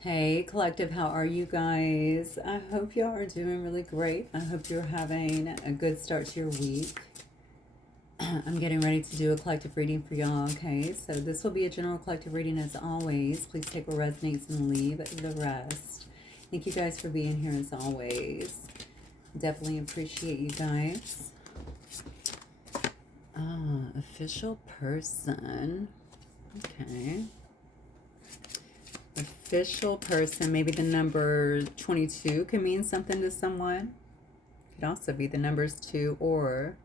Hey, collective, how are you guys? I hope y'all are doing really great. I hope you're having a good start to your week. I'm getting ready to do a collective reading for y'all, okay? So this will be a general collective reading as always. Please take what resonates and leave the rest. Thank you guys for being here as always. Definitely appreciate you guys. Official person. Okay. Official person, maybe the number 22 can mean something to someone. Could also be the numbers 2 or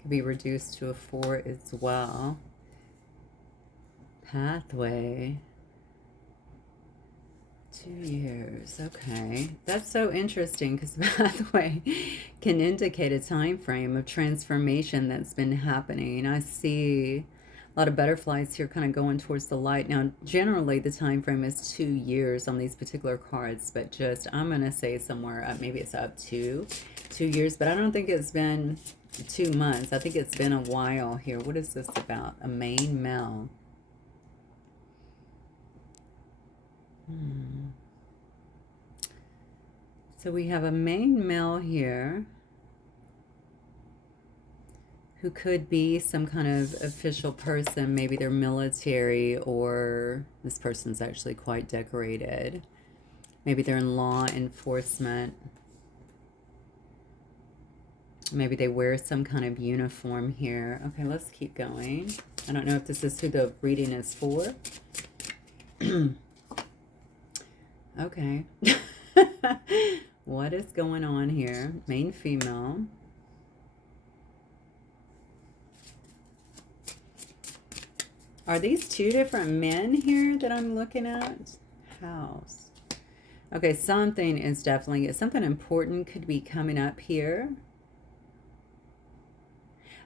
could be reduced to a 4 as well. Pathway. 2 years. Okay. That's so interesting because pathway can indicate a time frame of transformation that's been happening. I see a lot of butterflies here kind of going towards the light. Now, generally the time frame is 2 years on these particular cards, but just I'm going to say somewhere up, maybe it's up to 2 years, but I don't think it's been 2 months. I think it's been a while here. What is this about? A main male. So we have a main male here who could be some kind of official person. Maybe they're military, or this person's actually quite decorated. Maybe they're in law enforcement. Maybe they wear some kind of uniform here. Okay, let's keep going. I don't know if this is who the reading is for. Okay. What is going on here? Main female. Are these 2 different men here that I'm looking at? House. Okay, something is definitely, something important could be coming up here.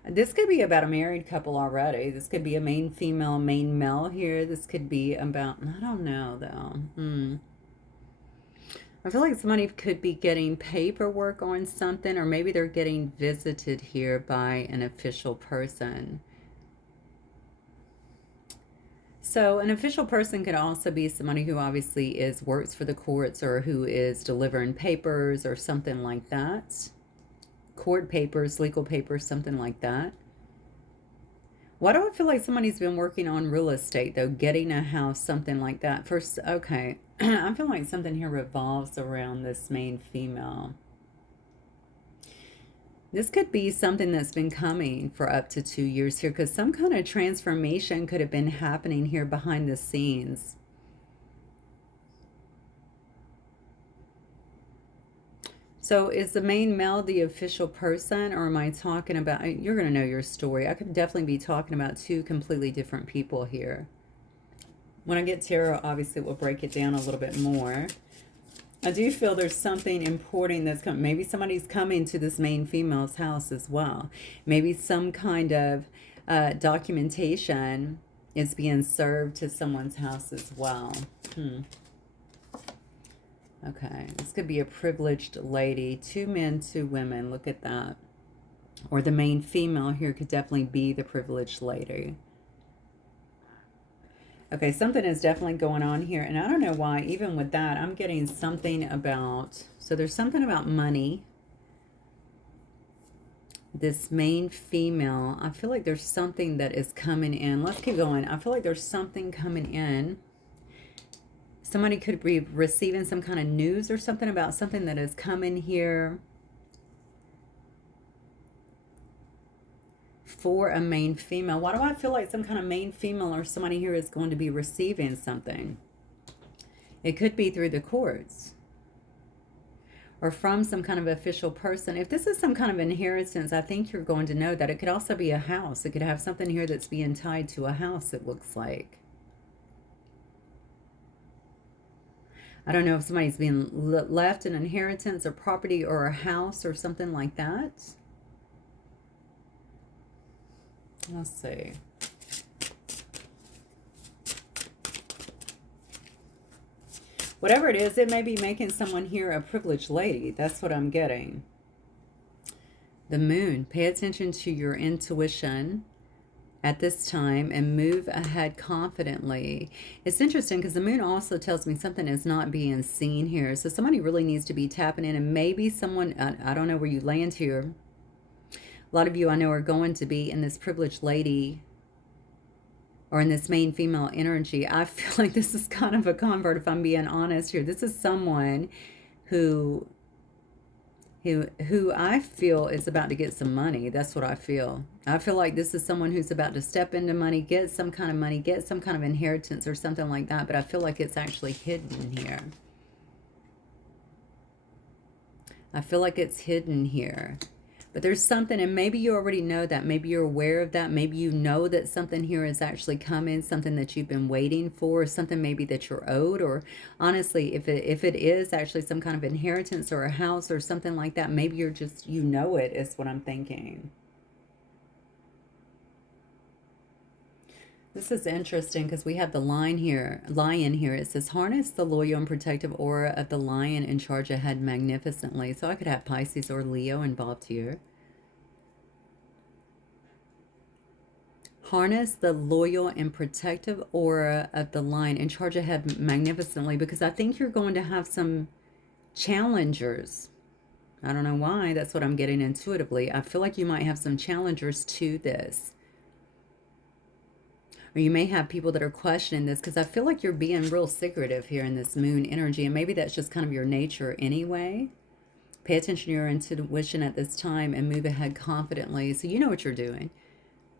This could be about a married couple already. This could be a main female, main male here. This could be about, I don't know though. I feel like somebody could be getting paperwork on something, or maybe they're getting visited here by an official person. So an official person could also be somebody who obviously works for the courts, or who is delivering papers or something like that. Court papers, legal papers, something like that. Why do I feel like somebody's been working on real estate though, getting a house, something like that? First, okay, I feel like something here revolves around this main female. This could be something that's been coming for up to 2 years here, because some kind of transformation could have been happening here behind the scenes. So is the main male the official person, or am I talking about, you're going to know your story. I could definitely be talking about 2 completely different people here. When I get tarot, obviously we'll break it down a little bit more. I do feel there's something important that's coming. Maybe somebody's coming to this main female's house as well. Maybe some kind of documentation is being served to someone's house as well. Okay, this could be a privileged lady. 2 men, 2 women. Look at that. Or the main female here could definitely be the privileged lady. Okay, something is definitely going on here. And I don't know why, even with that, I'm getting something about... So there's something about money. This main female, I feel like there's something that is coming in. Let's keep going. I feel like there's something coming in. Somebody could be receiving some kind of news or something about something that is coming here for a main female. Why do I feel like some kind of main female or somebody here is going to be receiving something? It could be through the courts or from some kind of official person. If this is some kind of inheritance, I think you're going to know that. It could also be a house. It could have something here that's being tied to a house, it looks like. I don't know if somebody's being left an inheritance or property or a house or something like that. Let's see. Whatever it is, it may be making someone here a privileged lady. That's what I'm getting. The moon. Pay attention to your intuition at this time and move ahead confidently. It's interesting because the moon also tells me something is not being seen here. So somebody really needs to be tapping in, and maybe someone, I don't know where you land here. A lot of you I know are going to be in this privileged lady or in this main female energy. I feel like this is kind of a convert, if I'm being honest here. This is someone who I feel is about to get some money. That's what I feel. I feel like this is someone who's about to step into money, get some kind of money, get some kind of inheritance or something like that. But I feel like it's actually hidden here. I feel like it's hidden here. But there's something, and maybe you already know that. Maybe you're aware of that. Maybe you know that something here is actually coming, something that you've been waiting for, something maybe that you're owed, or honestly, if it is actually some kind of inheritance or a house or something like that, maybe you're just, you know it, is what I'm thinking. This is interesting because we have the lion here. It says, harness the loyal and protective aura of the lion and charge ahead magnificently. So I could have Pisces or Leo involved here. Harness the loyal and protective aura of the lion and charge ahead magnificently, because I think you're going to have some challengers. I don't know why. That's what I'm getting intuitively. I feel like you might have some challengers to this. Or you may have people that are questioning this, because I feel like you're being real secretive here in this moon energy. And maybe that's just kind of your nature anyway. Pay attention to your intuition at this time and move ahead confidently. So you know what you're doing.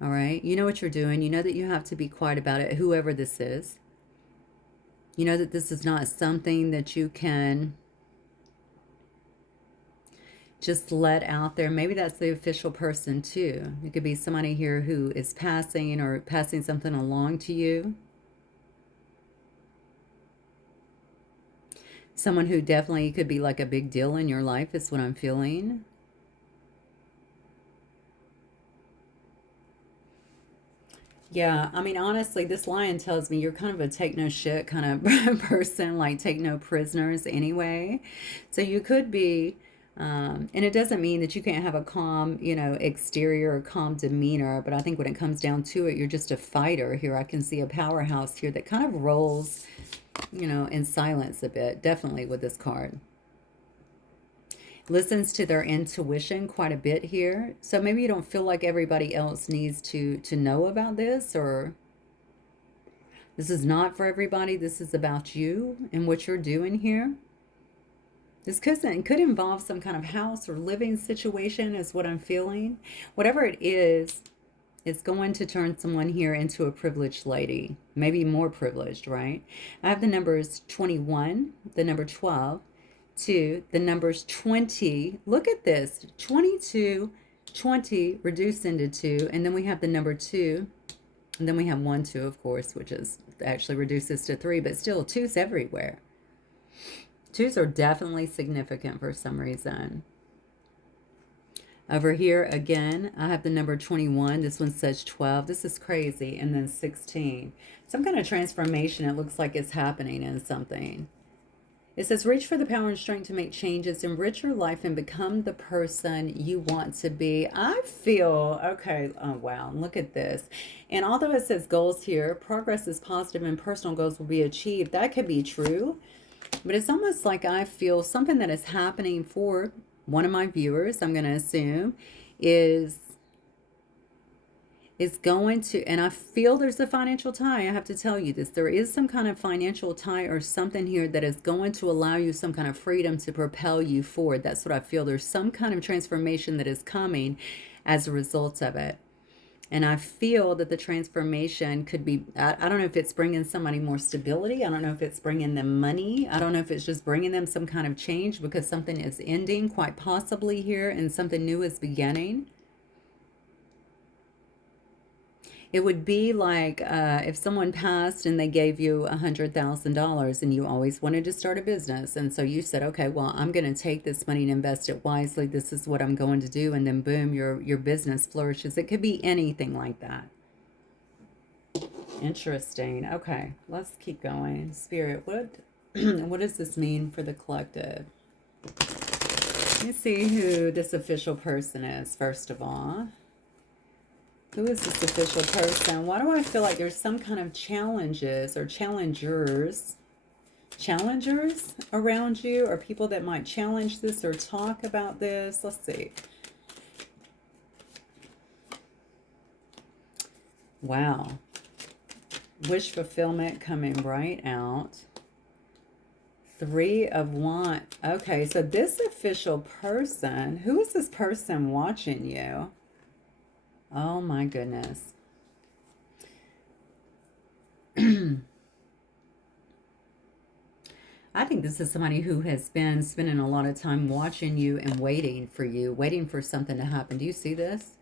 All right. You know what you're doing. You know that you have to be quiet about it, whoever this is. You know that this is not something that you can just let out there. Maybe that's the official person too. It could be somebody here who is passing or passing something along to you. Someone who definitely could be like a big deal in your life is what I'm feeling. Yeah, I mean, honestly, this lion tells me you're kind of a take no shit kind of person, like take no prisoners anyway. So you could be, and it doesn't mean that you can't have a calm, exterior or calm demeanor, but I think when it comes down to it, you're just a fighter here. I can see a powerhouse here that kind of rolls, in silence a bit, definitely with this card. Listens to their intuition quite a bit here. So maybe you don't feel like everybody else needs to know about this, or this is not for everybody. This is about you and what you're doing here. This could involve some kind of house or living situation is what I'm feeling. Whatever it is, it's going to turn someone here into a privileged lady. Maybe more privileged, right? I have the numbers 21, the number 12, 2, the numbers 20. Look at this. 22, 20 reduced into 2. And then we have the number 2. And then we have 1, 2, of course, which is actually reduces to 3. But still, 2's everywhere. 2's are definitely significant for some reason. Over here, again, I have the number 21. This one says 12. This is crazy. And then 16. Some kind of transformation, it looks like it's happening in something. It says, reach for the power and strength to make changes, enrich your life, and become the person you want to be. I feel, okay, oh, wow, look at this. And although it says goals here, progress is positive and personal goals will be achieved. That could be true. But it's almost like I feel something that is happening for one of my viewers, I'm going to assume, is going to, and I feel there's a financial tie. I have to tell you this. There is some kind of financial tie or something here that is going to allow you some kind of freedom to propel you forward. That's what I feel. There's some kind of transformation that is coming as a result of it. And I feel that the transformation could be, I don't know if it's bringing somebody more stability. I don't know if it's bringing them money. I don't know if it's just bringing them some kind of change because something is ending quite possibly here and something new is beginning. It would be like if someone passed and they gave you $100,000 and you always wanted to start a business. And so you said, okay, well, I'm going to take this money and invest it wisely. This is what I'm going to do. And then boom, your business flourishes. It could be anything like that. Interesting. Okay, let's keep going. Spirit, what does this mean for the collective? Let me see who this official person is, first of all. Who is this official person? Why do I feel like there's some kind of challenges or challengers around you, or people that might challenge this or talk about this? Let's see. Wow. Wish fulfillment coming right out. 3 of Wands. Okay, so this official person, who is this person watching you? Oh my goodness. I think this is somebody who has been spending a lot of time watching you and waiting for you, waiting for something to happen. Do you see this?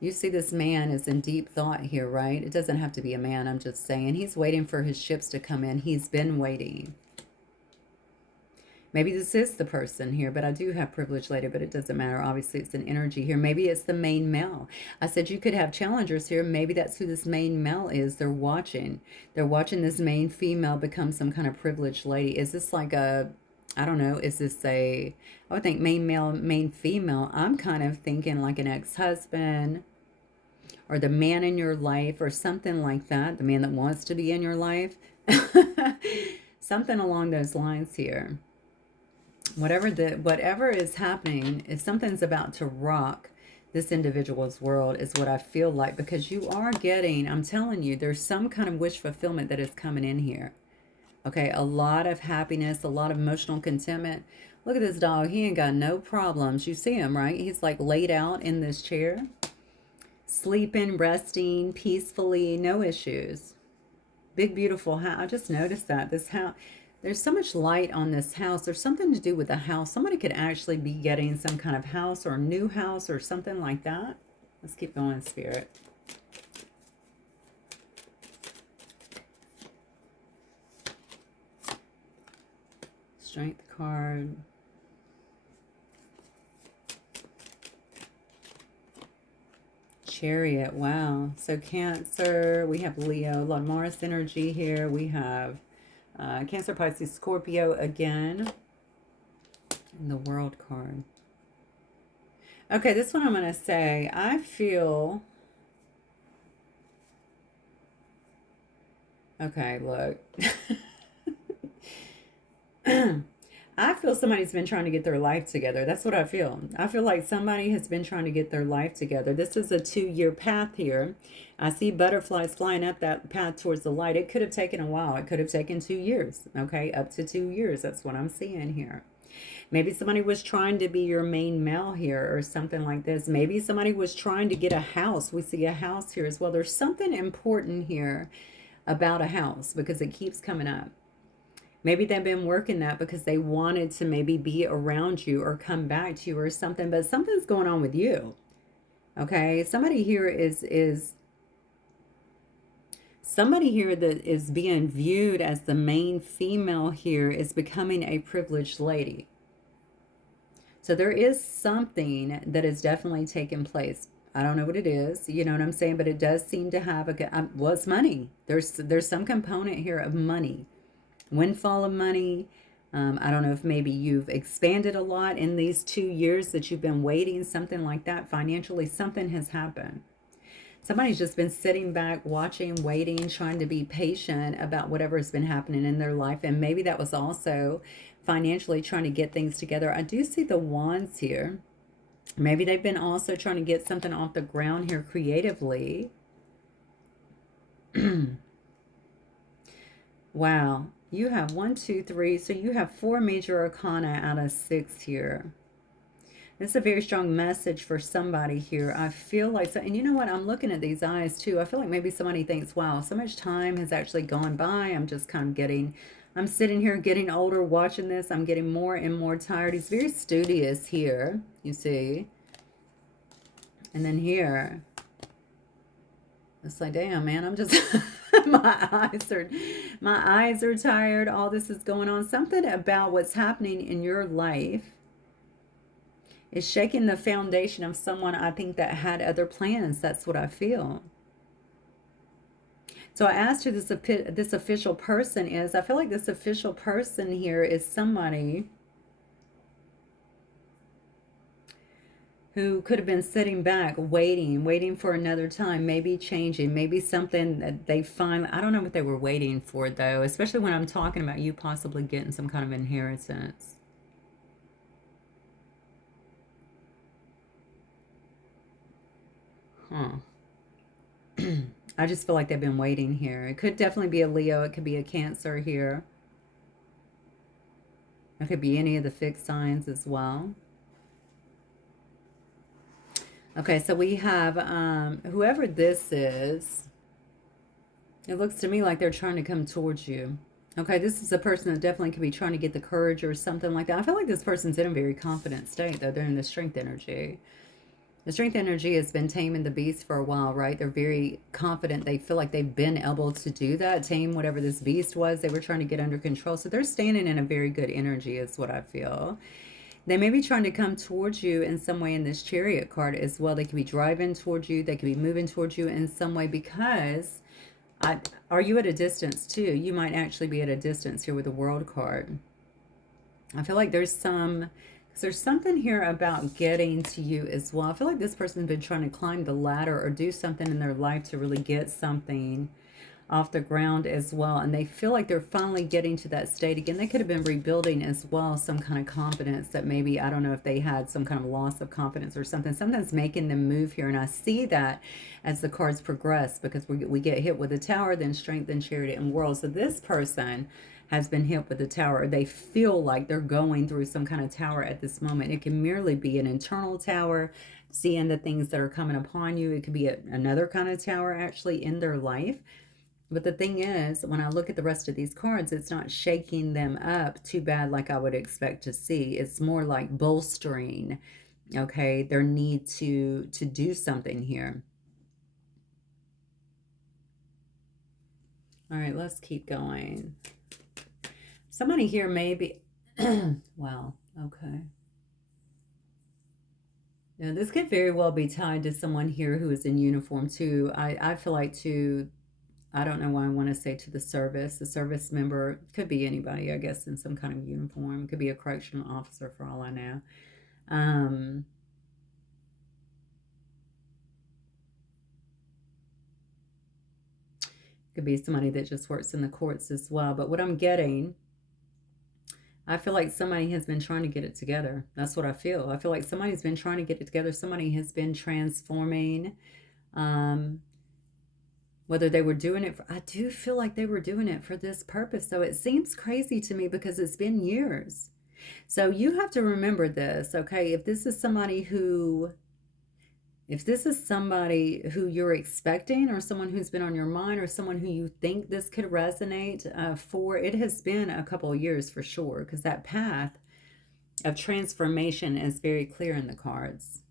You see this man is in deep thought here, right? It doesn't have to be a man, I'm just saying. He's waiting for his ships to come in. He's been waiting. Maybe this is the person here, but I do have privilege later, but it doesn't matter. Obviously, it's an energy here. Maybe it's the main male. I said you could have challengers here. Maybe that's who this main male is. They're watching. They're watching this main female become some kind of privileged lady. Is this like a, I don't know, is this a, I would think main male, main female. I'm kind of thinking like an ex-husband or the man in your life or something like that. The man that wants to be in your life. Something along those lines here. Whatever is happening, if something's about to rock this individual's world, is what I feel like, because you are getting, I'm telling you, there's some kind of wish fulfillment that is coming in here. Okay, a lot of happiness, a lot of emotional contentment. Look at this dog. He ain't got no problems. You see him, right? He's like laid out in this chair, sleeping, resting peacefully, no issues. Big, beautiful house. I just noticed that. This house, there's so much light on this house. There's something to do with the house. Somebody could actually be getting some kind of house or new house or something like that. Let's keep going, Spirit. Strength card. Chariot. Wow. So Cancer. We have Leo. A lot of Mars energy here. We have Cancer, Pisces, Scorpio again. And the World card. Okay, this one I'm going to say, I feel... Okay, look. I feel somebody's been trying to get their life together. That's what I feel. I feel like somebody has been trying to get their life together. This is a 2-year path here. I see butterflies flying up that path towards the light. It could have taken a while. It could have taken 2 years. Okay, up to 2 years. That's what I'm seeing here. Maybe somebody was trying to be your main male here or something like this. Maybe somebody was trying to get a house. We see a house here as well. There's something important here about a house because it keeps coming up. Maybe they've been working that because they wanted to maybe be around you or come back to you or something, but something's going on with you. Okay, somebody here somebody here that is being viewed as the main female here is becoming a privileged lady. So there is something that is definitely taking place. I don't know what it is, you know what I'm saying, but it does seem to have well, it's money. There's some component here of money. Windfall of money. I don't know if maybe you've expanded a lot in these 2 years that you've been waiting, something like that. Financially, something has happened. Somebody's just been sitting back, watching, waiting, trying to be patient about whatever has been happening in their life. And maybe that was also financially trying to get things together. I do see the wands here. Maybe they've been also trying to get something off the ground here creatively. Wow. You have 1, 2, 3. So you have 4 major arcana out of 6 here. This is a very strong message for somebody here. I feel like, so, and you know what? I'm looking at these eyes too. I feel like maybe somebody thinks, wow, so much time has actually gone by. I'm just kind of getting, I'm sitting here getting older watching this. I'm getting more and more tired. He's very studious here, you see. And then here, it's like, damn, man, I'm just... my eyes are tired. All this is going on. Something about what's happening in your life is shaking the foundation of someone, I think, that had other plans. That's what I feel. So I asked who this official person is. I feel like this official person here is somebody who could have been sitting back, waiting for another time, maybe changing, maybe something that they finally, I don't know what they were waiting for though, especially when I'm talking about you possibly getting some kind of inheritance. Huh. I just feel like they've been waiting here. It could definitely be a Leo. It could be a Cancer here. It could be any of the fixed signs as well. Okay, so we have whoever this is, it looks to me like they're trying to come towards you. Okay, this is a person that definitely could be trying to get the courage or something like that. I feel like this person's in a very confident state, though. They're in the strength energy. The strength energy has been taming the beast for a while, right? They're very confident. They feel like they've been able to do that, tame whatever this beast was they were trying to get under control. So they're standing in a very good energy, is what I feel. They may be trying to come towards you in some way in this chariot card as well. They could be driving towards you. They could be moving towards you in some way because are you at a distance too? You might actually be at a distance here with the world card. I feel like there's something here about getting to you as well. I feel like this person's been trying to climb the ladder or do something in their life to really get something off the ground as well, and they feel like they're finally getting to that state again. They could have been rebuilding as well some kind of confidence that maybe, I don't know if they had some kind of loss of confidence or something. Something's making them move here, and I see that as the cards progress because we get hit with the Tower, then Strength, then Chariot, and World. So this person has been hit with the Tower. They feel like they're going through some kind of tower at this moment. It can merely be an internal tower, seeing the things that are coming upon you. It could be another kind of tower actually in their life. But the thing is, when I look at the rest of these cards, it's not shaking them up too bad like I would expect to see. It's more like bolstering, okay, their need to do something here. All right, let's keep going. Somebody here maybe, wow, okay. Now, this could very well be tied to someone here who is in uniform too. I feel like too, I don't know why I want to say to the service member, could be anybody, I guess, in some kind of uniform. Could be a correctional officer for all I know. Um, could be somebody that just works in the courts as well. But what I'm getting, I feel like somebody has been trying to get it together. That's what I feel. I feel like somebody's been trying to get it together. Somebody has been transforming. Um, whether they were doing it for, I do feel like they were doing it for this purpose. So it seems crazy to me because it's been years. So you have to remember this, okay? If this is somebody who you're expecting or someone who's been on your mind or someone who you think this could resonate for, it has been a couple of years for sure because that path of transformation is very clear in the cards.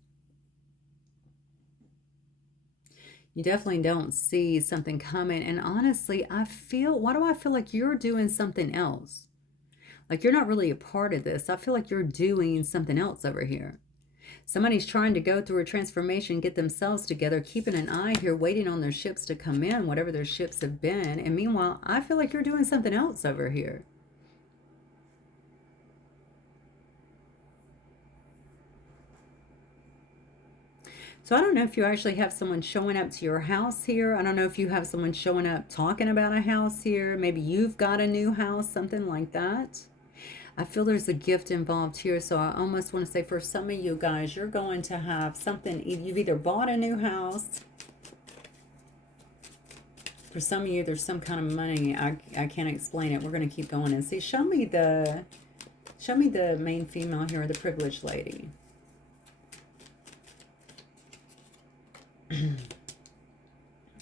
You definitely don't see something coming. And honestly, why do I feel like you're doing something else? Like you're not really a part of this. I feel like you're doing something else over here. Somebody's trying to go through a transformation, get themselves together, keeping an eye here, waiting on their ships to come in, whatever their ships have been. And meanwhile, I feel like you're doing something else over here. So I don't know if you actually have someone showing up to your house here. I don't know if you have someone showing up talking about a house here. Maybe you've got a new house, something like that. I feel there's a gift involved here. So I almost want to say for some of you guys, you're going to have something. You've either bought a new house. For some of you, there's some kind of money. I can't explain it. We're going to keep going and see. Show me the main female here, the privileged lady.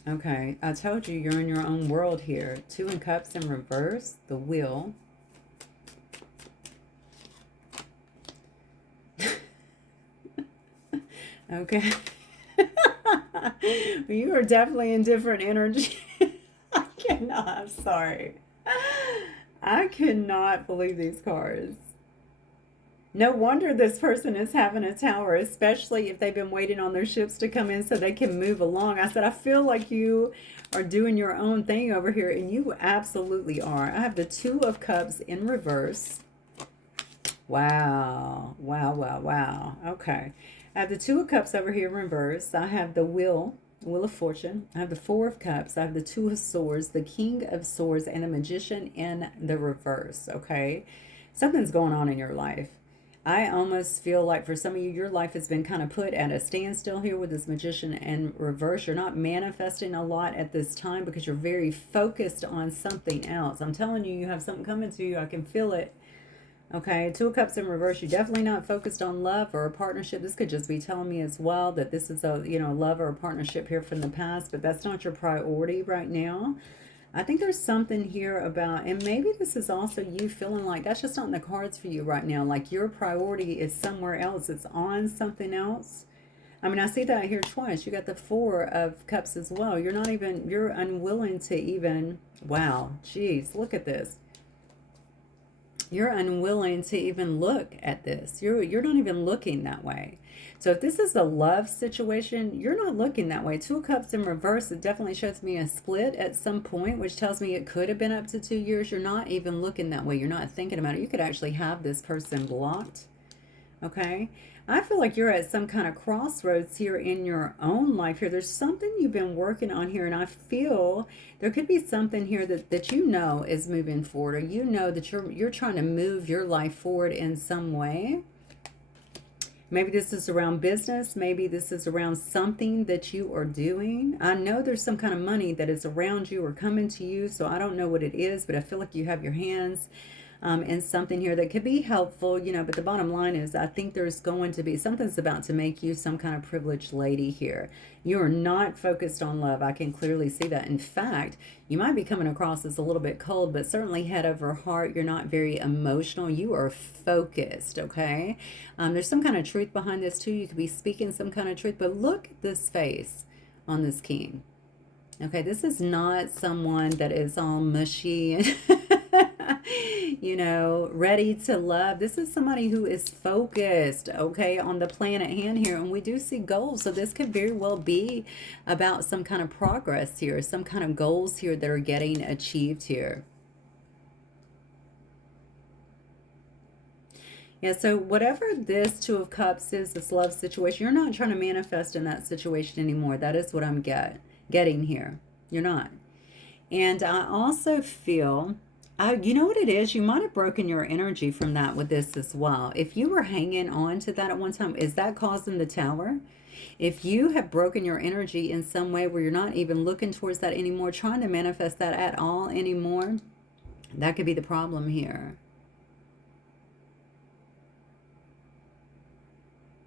Okay, I told you you're in your own world here. Two in Cups in reverse, the Wheel. Okay. You are definitely in different energy. I cannot, I'm sorry. I cannot believe these cards. No wonder this person is having a tower, especially if they've been waiting on their ships to come in so they can move along. I said, I feel like you are doing your own thing over here, and you absolutely are. I have the Two of Cups in reverse. Wow. Wow, wow, wow. Okay. I have the Two of Cups over here in reverse. I have the Wheel of Fortune. I have the Four of Cups. I have the Two of Swords, the King of Swords, and the Magician in the reverse, okay? Something's going on in your life. I almost feel like for some of you, your life has been kind of put at a standstill here with this Magician in reverse. You're not manifesting a lot at this time because you're very focused on something else. I'm telling you, you have something coming to you. I can feel it. Okay, Two of Cups in reverse. You're definitely not focused on love or a partnership. This could just be telling me as well that this is a, love or a partnership here from the past, but that's not your priority right now. I think there's something here about, and maybe this is also you feeling like that's just not in the cards for you right now. Like your priority is somewhere else. It's on something else. I mean, I see that here twice. You got the Four of Cups as well. You're unwilling to even, wow, geez, look at this. You're unwilling to even look at this. You're not even looking that way. So if this is a love situation, you're not looking that way. Two of Cups in reverse, it definitely shows me a split at some point, which tells me it could have been up to 2 years. You're not even looking that way. You're not thinking about it. You could actually have this person blocked. Okay, I feel like you're at some kind of crossroads here in your own life here. There's something you've been working on here, and I feel there could be something here that you know is moving forward, or you know that you're trying to move your life forward in some way. Maybe this is around business. Maybe this is around something that you are doing. I know there's some kind of money that is around you or coming to you, so I don't know what it is, but I feel like you have your hands and something here that could be helpful, but the bottom line is I think there's going to be something's about to make you some kind of privileged lady here. You are not focused on love. I can clearly see that. In fact, you might be coming across as a little bit cold, but certainly head over heart. You're not very emotional. You are focused, okay? There's some kind of truth behind this too. You could be speaking some kind of truth, but look at this face on this king. Okay, this is not someone that is all mushy and ready to love. This is somebody who is focused, okay, on the plan at hand here. And we do see goals. So this could very well be about some kind of progress here, some kind of goals here that are getting achieved here. Yeah, so whatever this Two of Cups is, this love situation, you're not trying to manifest in that situation anymore. That is what I'm getting here. You're not. And I also feel, you know what it is? You might have broken your energy from that with this as well. If you were hanging on to that at one time, is that causing the Tower? If you have broken your energy in some way where you're not even looking towards that anymore, trying to manifest that at all anymore, that could be the problem here.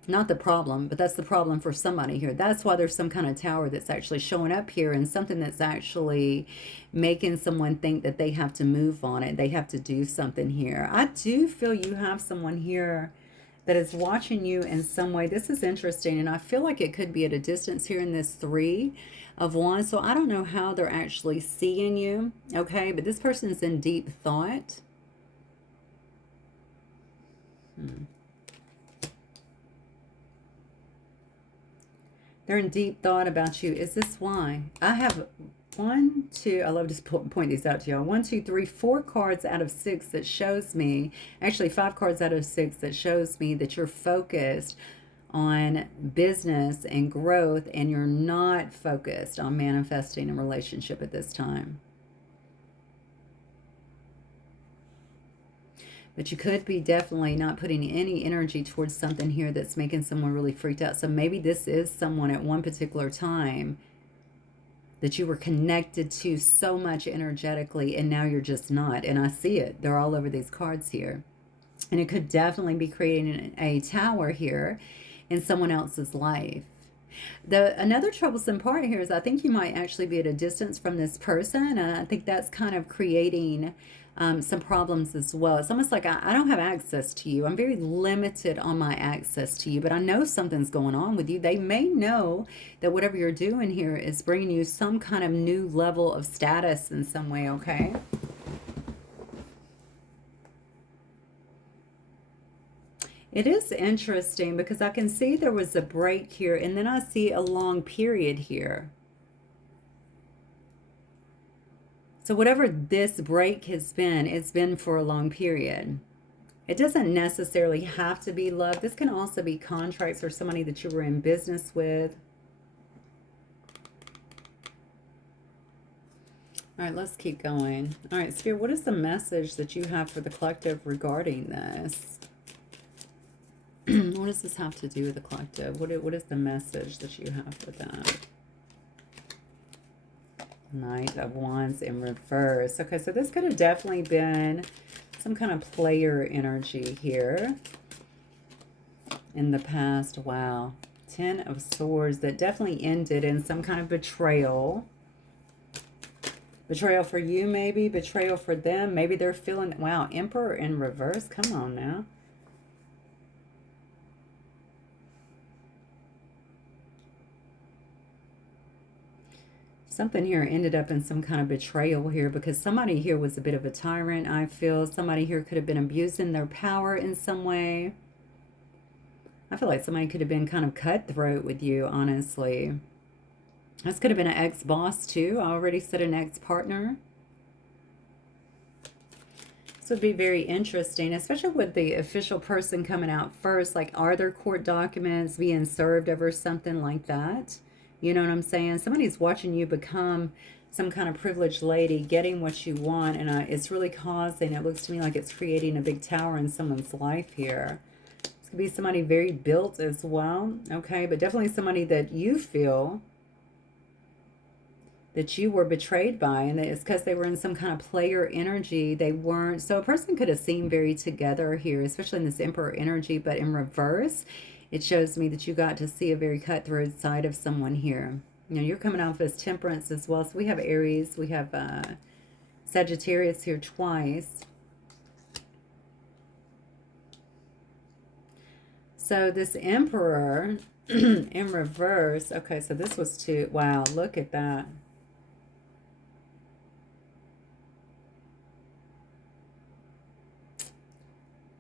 Not the problem, but that's the problem for somebody here. That's why there's some kind of tower that's actually showing up here, and something that's actually making someone think that they have to move on it. They have to do something here. I do feel you have someone here that is watching you in some way. This is interesting, and I feel like it could be at a distance here in this Three of Wands. So I don't know how they're actually seeing you, okay? But this person is in deep thought. They're in deep thought about you. Is this why? I have one, two, I love to point these out to y'all. 1, 2, 3, 4 cards out of 6 that shows me, actually 5 cards out of 6 that shows me that you're focused on business and growth, and you're not focused on manifesting a relationship at this time. But you could be definitely not putting any energy towards something here that's making someone really freaked out. So maybe this is someone at one particular time that you were connected to so much energetically, and now you're just not. And I see it. They're all over these cards here. And it could definitely be creating a tower here in someone else's life. Another troublesome part here is I think you might actually be at a distance from this person, and I think that's kind of creating some problems as well. It's almost like I don't have access to you. I'm very limited on my access to you, but I know something's going on with you. They may know that whatever you're doing here is bringing you some kind of new level of status in some way, okay? It is interesting because I can see there was a break here, and then I see a long period here. So whatever this break has been, it's been for a long period. It doesn't necessarily have to be love. This can also be contracts or somebody that you were in business with. All right, let's keep going. All right, Spirit, what is the message that you have for the collective regarding this? What does this have to do with the collective? What is the message that you have for that? Knight of Wands in reverse. Okay, so this could have definitely been some kind of player energy here in the past. Wow. 10 of Swords that definitely ended in some kind of betrayal. Betrayal for you, maybe. Betrayal for them. Maybe they're feeling, wow, Emperor in reverse. Come on now. Something here ended up in some kind of betrayal here because somebody here was a bit of a tyrant, I feel. Somebody here could have been abusing their power in some way. I feel like somebody could have been kind of cutthroat with you, honestly. This could have been an ex-boss too. I already said an ex-partner. This would be very interesting, especially with the official person coming out first. Like, are there court documents being served over something like that? You know what I'm saying? Somebody's watching you become some kind of privileged lady, getting what you want, and it's really causing, it looks to me like it's creating a big tower in someone's life here. This could be somebody very built as well, okay? But definitely somebody that you feel that you were betrayed by, and it's because they were in some kind of player energy. They weren't, so a person could have seemed very together here, especially in this Emperor energy, but in reverse, it shows me that you got to see a very cutthroat side of someone here. You know, you're coming off as Temperance as well. So we have Aries, we have Sagittarius here twice. So this Emperor in reverse, okay, so this was two. Wow, look at that.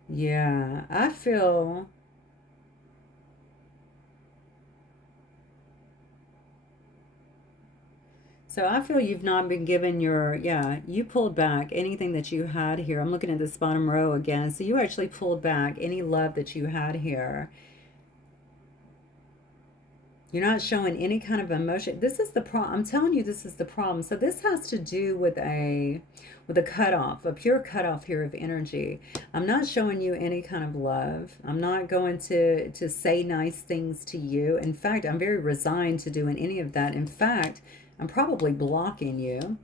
Yeah, I feel... So I feel you've not been given your, yeah, you pulled back anything that you had here. I'm looking at this bottom row again. So you actually pulled back any love that you had here. You're not showing any kind of emotion. This is the problem. I'm telling you, this is the problem. So this has to do with a cutoff, a pure cutoff here of energy. I'm not showing you any kind of love. I'm not going to say nice things to you. In fact, I'm very resigned to doing any of that. In fact, I'm probably blocking you.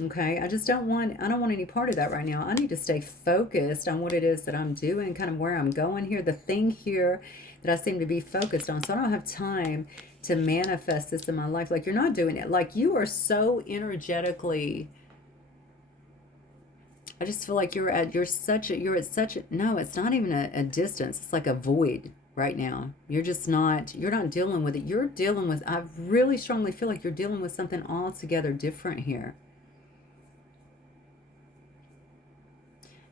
Okay, I don't want any part of that right now. I need to stay focused on what it is that I'm doing, kind of where I'm going here, the thing here that I seem to be focused on. So I don't have time to manifest this in my life. Like, you're not doing it. Like, you are so energetically, I just feel like you're at such a, no, it's not even a distance. It's like a void right now. You're not dealing with it. You're dealing with, I really strongly feel like you're dealing with something altogether different here.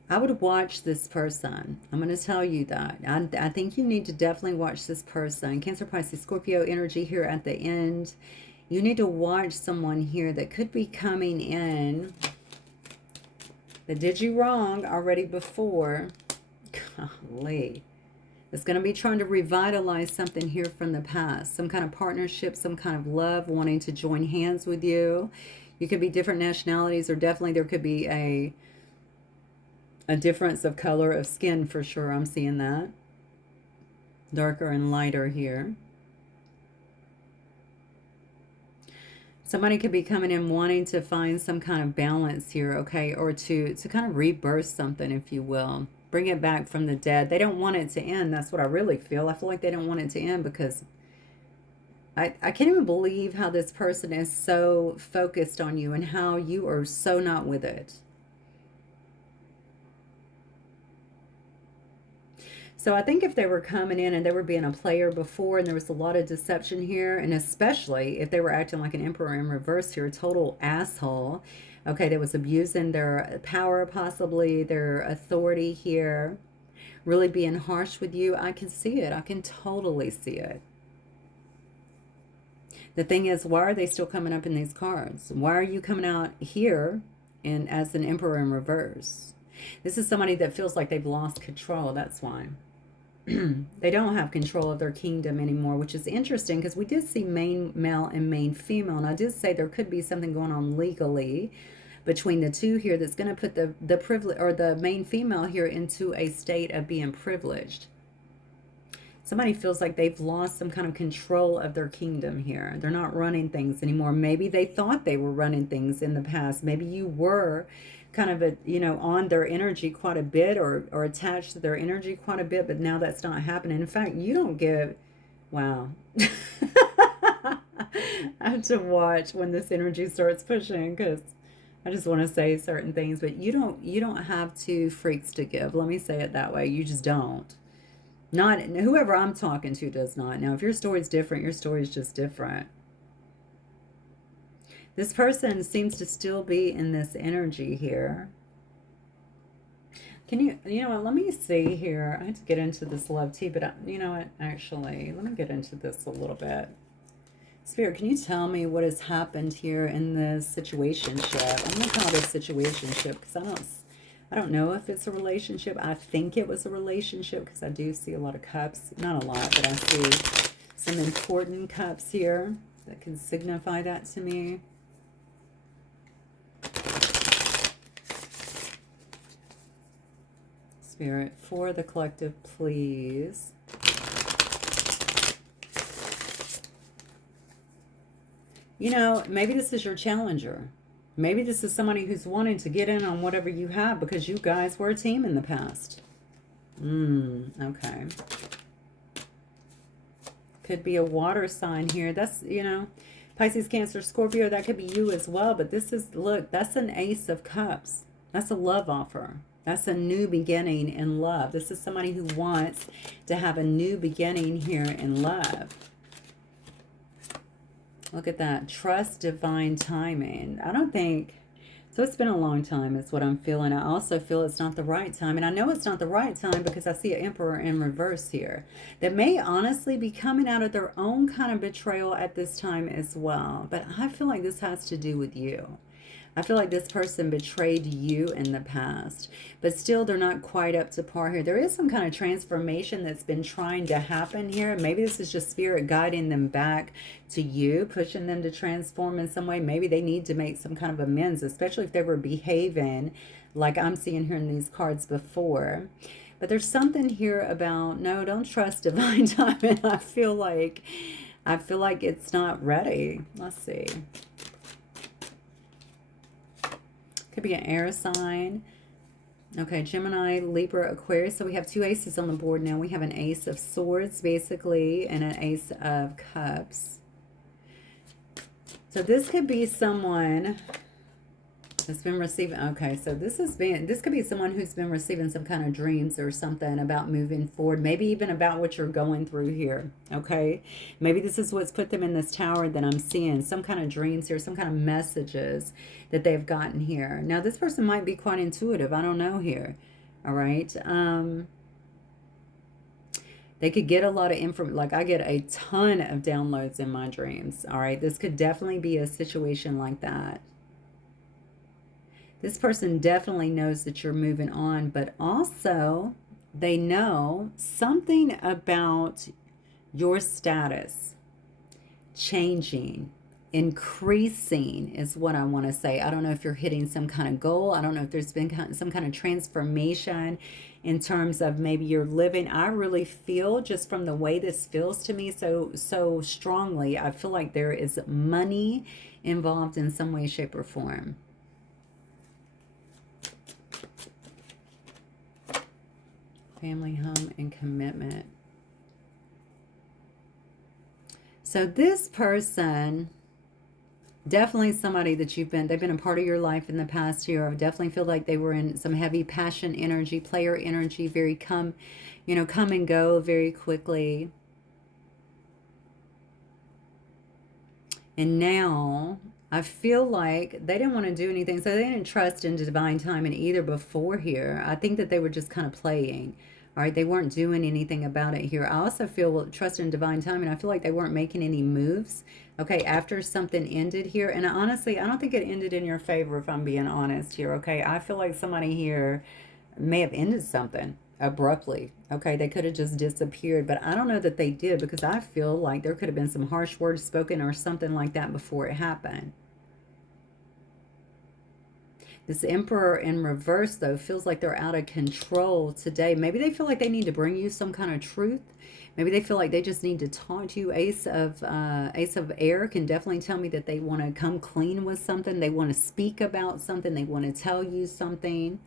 I would watch this person. I'm going to tell you that. I think you need to definitely watch this person. Cancer, Pisces, Scorpio energy here at the end. You need to watch someone here that could be coming in that did you wrong already before. Golly. It's going to be trying to revitalize something here from the past. Some kind of partnership, some kind of love, wanting to join hands with you. You could be different nationalities, or definitely there could be a difference of color of skin for sure. I'm seeing that. Darker and lighter here. Somebody could be coming in wanting to find some kind of balance here, okay? Or to kind of rebirth something, if you will. Bring it back from the dead. They don't want it to end. That's what I really feel. I feel like they don't want it to end because I can't even believe how this person is so focused on you and how you are so not with it. So I think if they were coming in and they were being a player before and there was a lot of deception here, and especially if they were acting like an emperor in reverse here, a total asshole, okay, that was abusing their power, possibly their authority here, really being harsh with you, I can see it. I can totally see it. The thing is, why are they still coming up in these cards? Why are you coming out here and as an emperor in reverse? This is somebody that feels like they've lost control. That's why. They don't have control of their kingdom anymore, which is interesting because we did see main male and main female. And I did say there could be something going on legally between the two here that's going to put the privilege or the main female here into a state of being privileged. Somebody feels like they've lost some kind of control of their kingdom here. They're not running things anymore. Maybe they thought they were running things in the past. Maybe you were kind of on their energy quite a bit, or attached to their energy quite a bit, but now that's not happening. In fact, you don't give, wow. I have to watch when this energy starts pushing, because I just want to say certain things, but you don't have two freaks to give. Let me say it that way. You just don't. Not whoever I'm talking to does not. Now, if your story's different, your story's just different. This person seems to still be in this energy here. Can you know what, let me see here. I had to get into this love tea, but you know what, actually, let me get into this a little bit. Spirit, can you tell me what has happened here in this situationship? I'm going to call this situationship because I don't know if it's a relationship. I think it was a relationship because I do see a lot of cups. Not a lot, but I see some important cups here that can signify that to me. Spirit, for the collective, please. You know, maybe this is your challenger. Maybe this is somebody who's wanting to get in on whatever you have because you guys were a team in the past. Okay. Could be a water sign here. That's, Pisces, Cancer, Scorpio, that could be you as well. But this is, look, that's an Ace of Cups. That's a love offer. That's a new beginning in love. This is somebody who wants to have a new beginning here in love. Look at that. Trust divine timing. I don't think... So it's been a long time is what I'm feeling. I also feel it's not the right time. And I know it's not the right time because I see an Emperor in reverse here. That may honestly be coming out of their own kind of betrayal at this time as well. But I feel like this has to do with you. I feel like this person betrayed you in the past, but still they're not quite up to par here. There is some kind of transformation that's been trying to happen here. Maybe this is just spirit guiding them back to you, pushing them to transform in some way. Maybe they need to make some kind of amends, especially if they were behaving like I'm seeing here in these cards before. But there's something here about, no, don't trust divine timing. I feel like it's not ready. Let's see. Could be an air sign. Okay, Gemini, Libra, Aquarius. So we have two aces on the board now. We have an Ace of Swords, basically, and an Ace of Cups. So this could be someone that's been receiving... Okay, so this could be someone who's been receiving some kind of dreams or something about moving forward. Maybe even about what you're going through here, okay? Maybe this is what's put them in this tower that I'm seeing. Some kind of dreams here, some kind of messages that they've gotten here. Now, this person might be quite intuitive. I don't know here, all right? They could get a lot of information. Like, I get a ton of downloads in my dreams, all right? This could definitely be a situation like that. This person definitely knows that you're moving on, but also they know something about your status changing, increasing is what I want to say. I don't know if you're hitting some kind of goal. I don't know if there's been some kind of transformation in terms of maybe you're living. I really feel, just from the way this feels to me so strongly, I feel like there is money involved in some way, shape, or form. Family, home, and commitment. So this person, definitely somebody that they've been a part of your life in the past year. I definitely feel like they were in some heavy passion energy, player energy, very come and go very quickly. And now I feel like they didn't want to do anything, so they didn't trust in divine timing either before here. I think that they were just kind of playing. All right, they weren't doing anything about it here. I also feel trust in divine timing. I feel like they weren't making any moves, okay, after something ended here. And honestly, I don't think it ended in your favor, if I'm being honest here, okay? I feel like somebody here may have ended something abruptly. Okay, they could have just disappeared, but I don't know that they did, because I feel like there could have been some harsh words spoken or something like that before it happened. This Emperor in reverse, though, feels like they're out of control today. Maybe they feel like they need to bring you some kind of truth. Maybe they feel like they just need to talk to you. Ace of Air can definitely tell me that they want to come clean with something. They want to speak about something. They want to tell you something.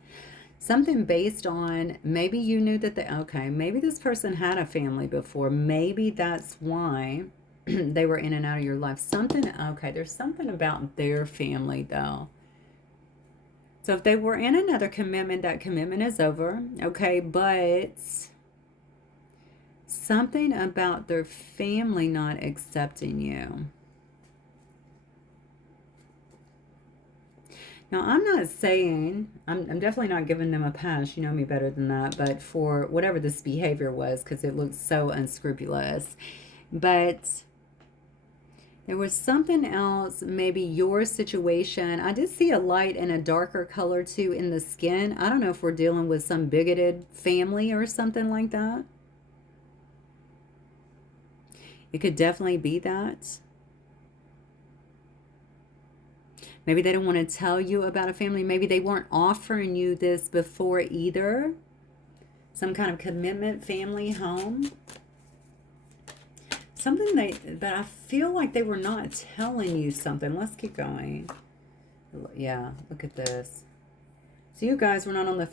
Something based on, maybe you knew that okay, maybe this person had a family before. Maybe that's why they were in and out of your life. Something, okay, there's something about their family, though. So if they were in another commitment, that commitment is over, okay? But something about their family not accepting you. Now, I'm not saying, I'm definitely not giving them a pass. You know me better than that. But for whatever this behavior was, because it looks so unscrupulous. But there was something else, maybe your situation. I did see a light and a darker color too in the skin. I don't know if we're dealing with some bigoted family or something like that. It could definitely be that. Maybe they don't want to tell you about a family. Maybe they weren't offering you this before either. Some kind of commitment, family, home. Something but I feel like they were not telling you something. Let's keep going. Yeah, look at this. So you guys were not on the,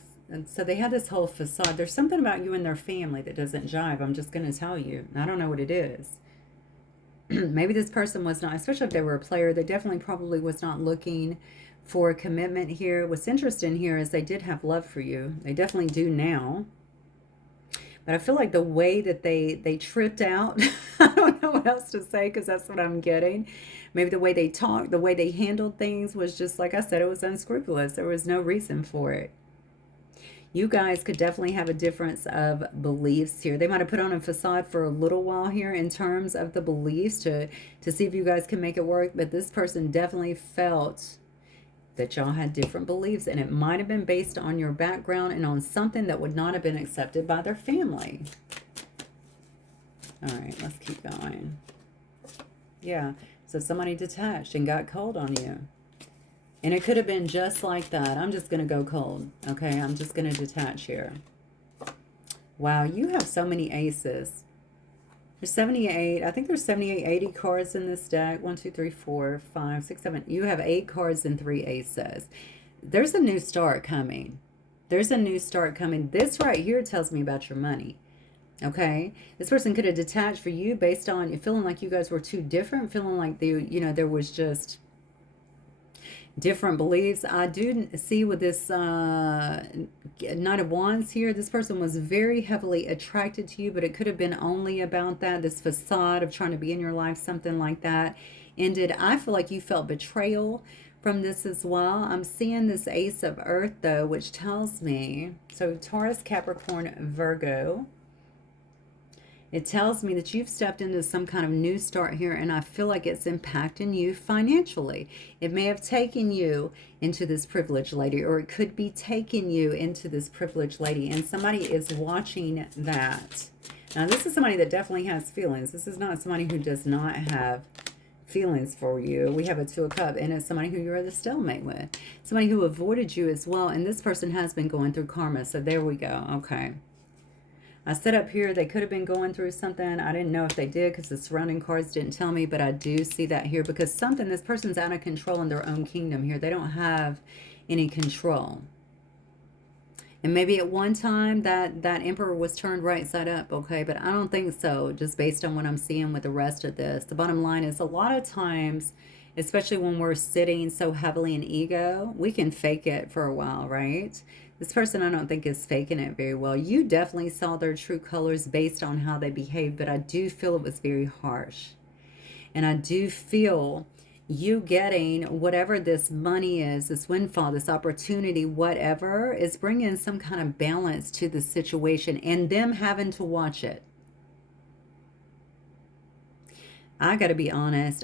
so they had this whole facade. There's something about you and their family that doesn't jive. I'm just going to tell you. I don't know what it is. Maybe this person was not, especially if they were a player, they definitely probably was not looking for a commitment here. What's interesting here is they did have love for you. They definitely do now. But I feel like the way that they tripped out, I don't know what else to say, because that's what I'm getting. Maybe the way they talked, the way they handled things was just, like I said, it was unscrupulous. There was no reason for it. You guys could definitely have a difference of beliefs here. They might have put on a facade for a little while here in terms of the beliefs to see if you guys can make it work. But this person definitely felt that y'all had different beliefs, and it might have been based on your background and on something that would not have been accepted by their family. All right, let's keep going. Yeah, so somebody detached and got cold on you. And it could have been just like that. I'm just going to go cold, okay? I'm just going to detach here. Wow, you have so many aces. There's 78. I think there's 78, 80 cards in this deck. 1, 2, 3, 4, 5, 6, 7. You have 8 cards and 3 aces. There's a new start coming. There's a new start coming. This right here tells me about your money. Okay? This person could have detached for you based on you feeling like you guys were too different, feeling like there was just different beliefs. I do see with this Knight of Wands here, this person was very heavily attracted to you, but it could have been only about that. This facade of trying to be in your life, something like that, ended. I feel like you felt betrayal from this as well. I'm seeing this Ace of Earth, though, which tells me, so Taurus, Capricorn, Virgo, it tells me that you've stepped into some kind of new start here, and I feel like it's impacting you financially. It may have taken you into this privileged lady, or it could be taking you into this privileged lady, and somebody is watching that. Now, this is somebody that definitely has feelings. This is not somebody who does not have feelings for you. We have a 2 of Cups, and it's somebody who you're the stalemate with. Somebody who avoided you as well, and this person has been going through karma, so there we go. Okay. I set up here, they could have been going through something. I didn't know if they did because the surrounding cards didn't tell me, but I do see that here because this person's out of control in their own kingdom here. They don't have any control. And maybe at one time that Emperor was turned right side up, okay? But I don't think so, just based on what I'm seeing with the rest of this. The bottom line is a lot of times, especially when we're sitting so heavily in ego, we can fake it for a while, right? This person I don't think is faking it very well. You definitely saw their true colors based on how they behaved, but I do feel it was very harsh. And I do feel you getting whatever this money is, this windfall, this opportunity, whatever, is bringing some kind of balance to the situation and them having to watch it. I got to be honest.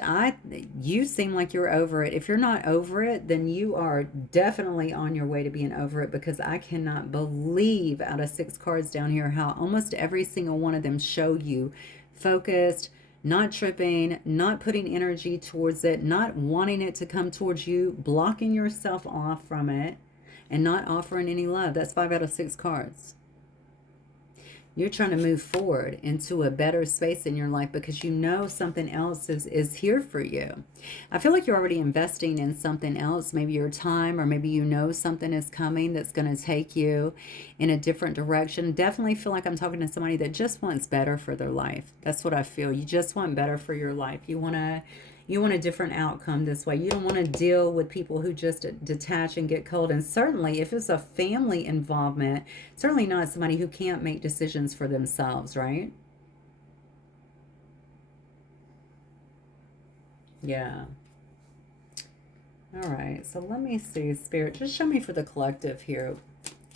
You seem like you're over it. If you're not over it, then you are definitely on your way to being over it, because I cannot believe out of 6 cards down here how almost every single one of them show you focused, not tripping, not putting energy towards it, not wanting it to come towards you, blocking yourself off from it, and not offering any love. That's 5 out of 6 cards. You're trying to move forward into a better space in your life because you know something else is here for you. I feel like you're already investing in something else, maybe your time, or maybe you know something is coming that's going to take you in a different direction. Definitely feel like I'm talking to somebody that just wants better for their life. That's what I feel. You just want better for your life. You want a different outcome this way. You don't want to deal with people who just detach and get cold. And certainly, if it's a family involvement, certainly not somebody who can't make decisions for themselves, right? Yeah. All right. So let me see, Spirit. Just show me for the collective here.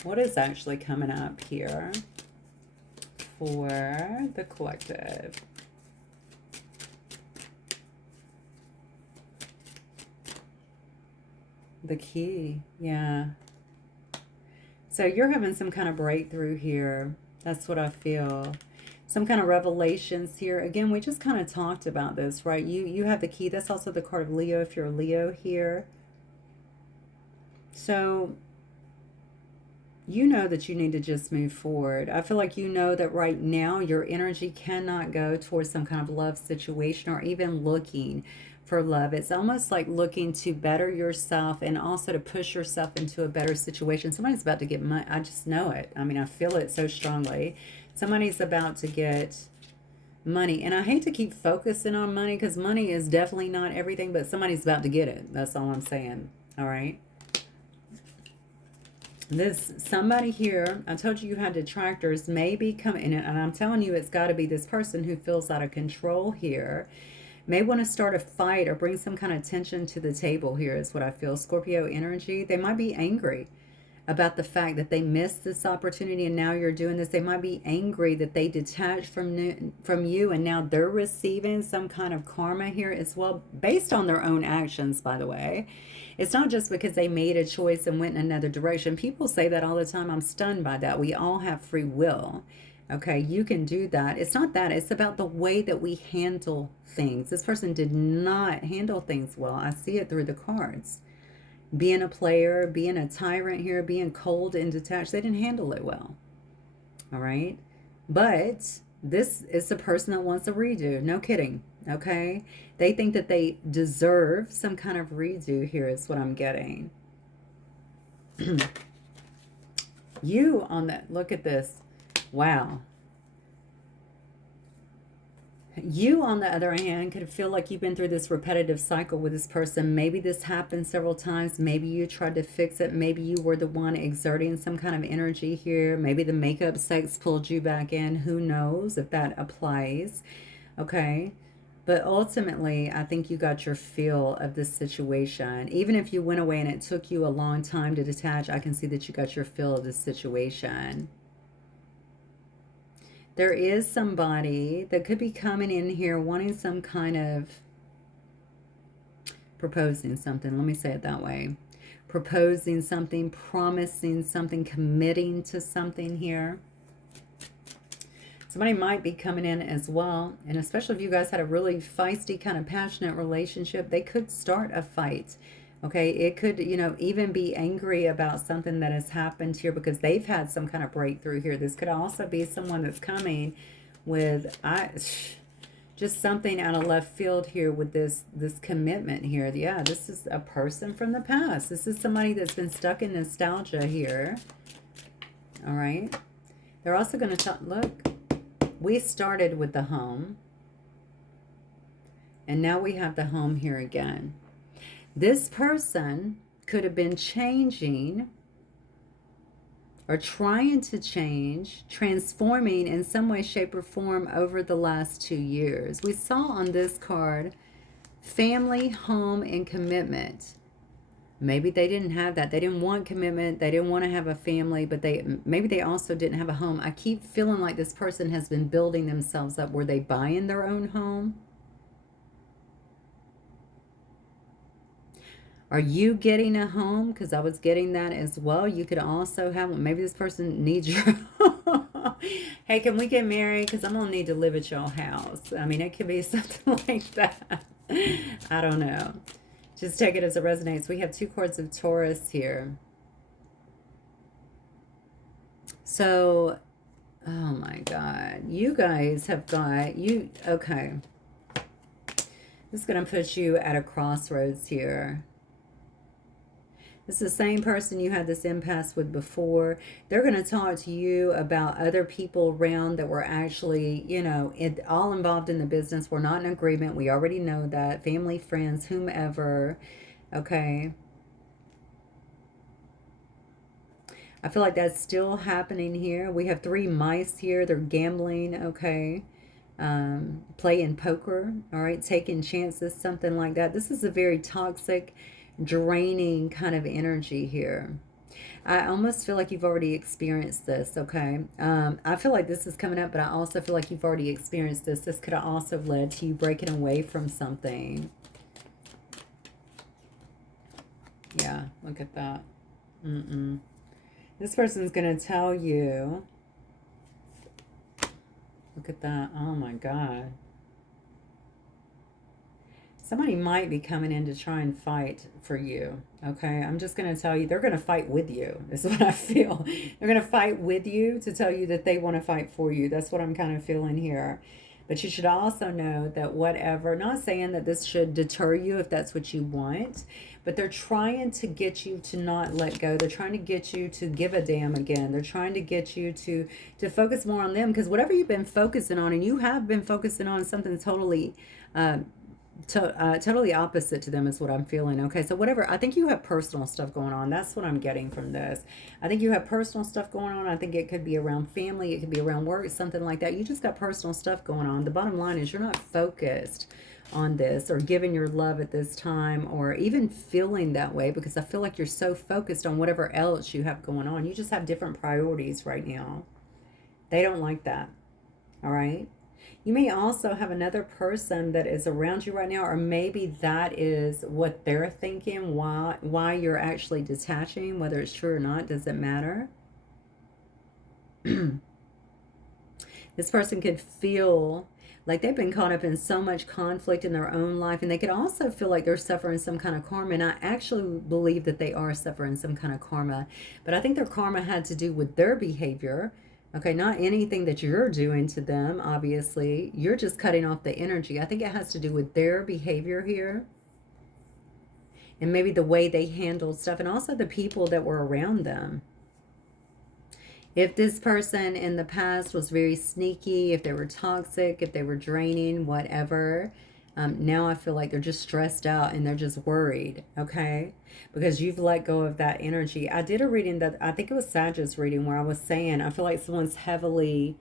What is actually coming up here for the collective? The key. Yeah. So you're having some kind of breakthrough here. That's what I feel. Some kind of revelations here. Again, we just kind of talked about this, right? You have the key. That's also the card of Leo if you're a Leo here. So you know that you need to just move forward. I feel like you know that right now your energy cannot go towards some kind of love situation or even looking for love. It's almost like looking to better yourself and also to push yourself into a better situation. Somebody's about to get money. I just know it. I mean, I feel it so strongly. Somebody's about to get money. And I hate to keep focusing on money because money is definitely not everything, but somebody's about to get it. That's all I'm saying. All right. This somebody here, I told you had detractors, may be coming, and I'm telling you it's got to be this person who feels out of control here, may want to start a fight or bring some kind of tension to the table here is what I feel. Scorpio energy, they might be angry about the fact that they missed this opportunity and now you're doing this. They might be angry that they detached from you and now they're receiving some kind of karma here as well, based on their own actions, by the way. It's not just because they made a choice and went in another direction. People say that all the time. I'm stunned by that. We all have free will. Okay, you can do that. It's not that. It's about the way that we handle things. This person did not handle things well. I see it through the cards. Being a player, being a tyrant here, being cold and detached, they didn't handle it well. All right. But this is a person that wants a redo. No kidding. Okay. They think that they deserve some kind of redo here, is what I'm getting. You on that, look at this. Wow. You, on the other hand, could feel like you've been through this repetitive cycle with this person. Maybe this happened several times. Maybe you tried to fix it. Maybe you were the one exerting some kind of energy here. Maybe the makeup sex pulled you back in. Who knows if that applies? Okay. But ultimately, I think you got your feel of this situation. Even if you went away and it took you a long time to detach, I can see that you got your feel of this situation. There is somebody that could be coming in here wanting some kind of proposing something. Let me say it that way. Proposing something, promising something, committing to something here. Somebody might be coming in as well. And especially if you guys had a really feisty, kind of passionate relationship, they could start a fight. Okay, it could, even be angry about something that has happened here because they've had some kind of breakthrough here. This could also be someone that's coming with just something out of left field here with this commitment here. Yeah, this is a person from the past. This is somebody that's been stuck in nostalgia here. All right. They're also going to talk, look, we started with the home. And now we have the home here again. This person could have been changing or trying to change, transforming in some way, shape, or form over the last 2 years. We saw on this card family, home, and commitment. Maybe they didn't have that. They didn't want commitment. They didn't want to have a family, but maybe they also didn't have a home. I keep feeling like this person has been building themselves up. Were they buying their own home? Are you getting a home? Because I was getting that as well. You could also have, maybe this person needs your, hey, can we get married? Because I'm going to need to live at your house. I mean, it could be something like that. I don't know. Just take it as it resonates. We have 2 cards of Taurus here. So, oh my God. You guys have got, okay. This is going to put you at a crossroads here. This is the same person you had this impasse with before. They're going to talk to you about other people around that were actually, all involved in the business. We're not in agreement. We already know that. Family, friends, whomever. Okay. I feel like that's still happening here. We have 3 mice here. They're gambling. Okay. Playing poker. All right. Taking chances. Something like that. This is a very toxic, draining kind of energy here. I almost feel like you've already experienced this, okay? I feel like this is coming up, but I also feel like you've already experienced this. This could have also led to you breaking away from something. Yeah, look at that. This person's going to tell you. Look at that. Oh, my God. Somebody might be coming in to try and fight for you, okay? I'm just going to tell you, they're going to fight with you, is what I feel. They're going to fight with you to tell you that they want to fight for you. That's what I'm kind of feeling here. But you should also know that whatever, not saying that this should deter you if that's what you want, but they're trying to get you to not let go. They're trying to get you to give a damn again. They're trying to get you to focus more on them, because whatever you've been focusing on, and you have been focusing on something totally totally opposite to them is what I'm feeling. Okay, so whatever, I think you have personal stuff going on. That's what I'm getting from this. I think you have personal stuff going on. I think it could be around family, it could be around work, something like that. You just got personal stuff going on. The bottom line is you're not focused on this or giving your love at this time or even feeling that way, because I feel like you're so focused on whatever else you have going on. You just have different priorities right now. They don't like that. All right. You may also have another person that is around you right now, or maybe that is what they're thinking, why you're actually detaching. Whether it's true or not, doesn't matter. This person could feel like they've been caught up in so much conflict in their own life, and they could also feel like they're suffering some kind of karma. And I actually believe that they are suffering some kind of karma, but I think their karma had to do with their behavior. Okay, not anything that you're doing to them, obviously. You're just cutting off the energy. I think it has to do with their behavior here, and maybe the way they handled stuff, and also the people that were around them. If this person in the past was very sneaky, if they were toxic, if they were draining, whatever, now I feel like they're just stressed out and they're just worried, okay? Because you've let go of that energy. I did a reading that, I think it was Sagittarius reading, where I was saying, I feel like someone's heavily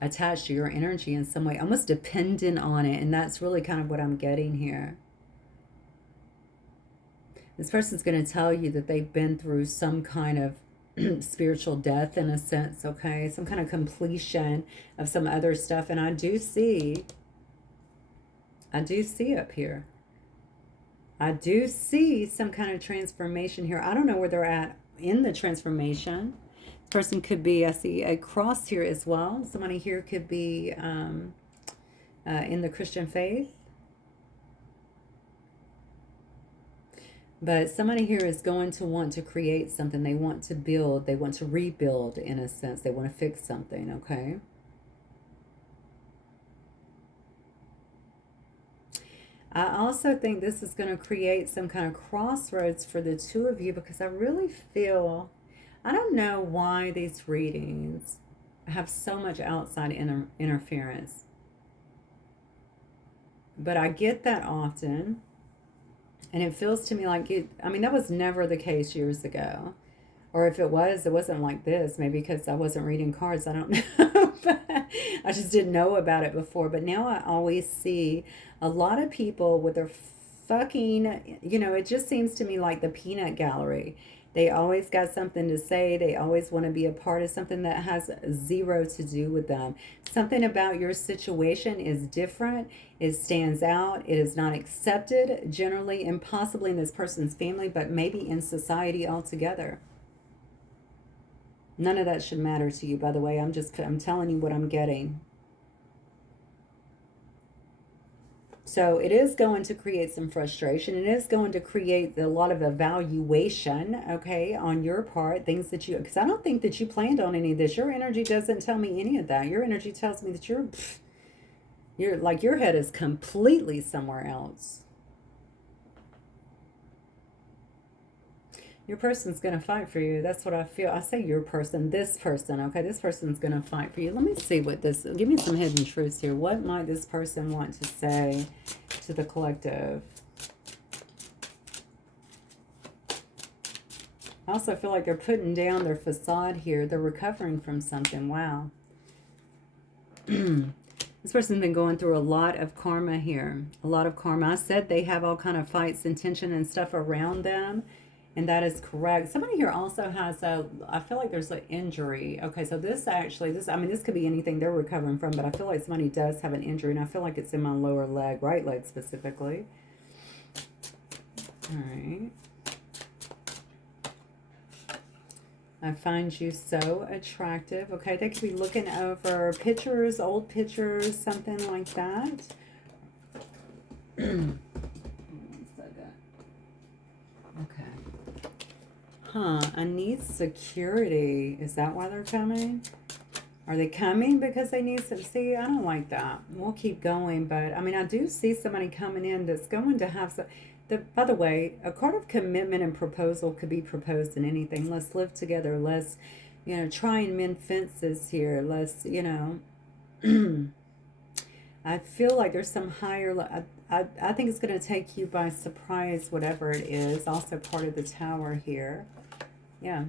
attached to your energy in some way, almost dependent on it. And that's really kind of what I'm getting here. This person's going to tell you that they've been through some kind of spiritual death in a sense, okay? Some kind of completion of some other stuff. And I do see up here. I do see some kind of transformation here. I don't know where they're at in the transformation. This person could be, I see a cross here as well. Somebody here could be in the Christian faith. But somebody here is going to want to create something. They want to build. They want to rebuild in a sense. They want to fix something, okay? I also think this is going to create some kind of crossroads for the two of you, because I really feel, I don't know why these readings have so much outside interference. But I get that often. And it feels to me like I mean, that was never the case years ago. Or if it wasn't like this. Maybe because I wasn't reading cards. I don't know. But I just didn't know about it before. But now I always see a lot of people with their fucking, it just seems to me like the peanut gallery. They always got something to say. They always want to be a part of something that has zero to do with them. Something about your situation is different. It stands out. It is not accepted generally and possibly in this person's family, but maybe in society altogether. None of that should matter to you, by the way. I'm telling you what I'm getting. So it is going to create some frustration. It is going to create a lot of evaluation, okay, on your part. Things that you, because I don't think that you planned on any of this. Your energy doesn't tell me any of that. Your energy tells me that you're like your head is completely somewhere else. Your person's going to fight for you. That's what I feel. I say your person, this person, okay? This person's going to fight for you. Let me see what this, give me some hidden truths here. What might this person want to say to the collective? I also feel like they're putting down their facade here. They're recovering from something. Wow. This person's been going through a lot of karma here. A lot of karma. I said they have all kind of fights and tension and stuff around them. And that is correct. Somebody here also has a, I feel like there's an injury. Okay, so this actually, I mean, this could be anything they're recovering from, but I feel like somebody does have an injury, and I feel like it's in my lower leg, right leg specifically. All right. I find you so attractive. Okay, they could be looking over pictures, old pictures, something like that. Okay. Huh, I need security. Is that why they're coming? Are they coming because they need some? See, I don't like that. We'll keep going, but I mean, I do see somebody coming in that's going to have some. By the way, a card of commitment and proposal could be proposed in anything. Let's live together. Let's, try and mend fences here. Let's, I feel like there's some higher. I think it's going to take you by surprise, whatever it is. Also part of the tower here. Yeah.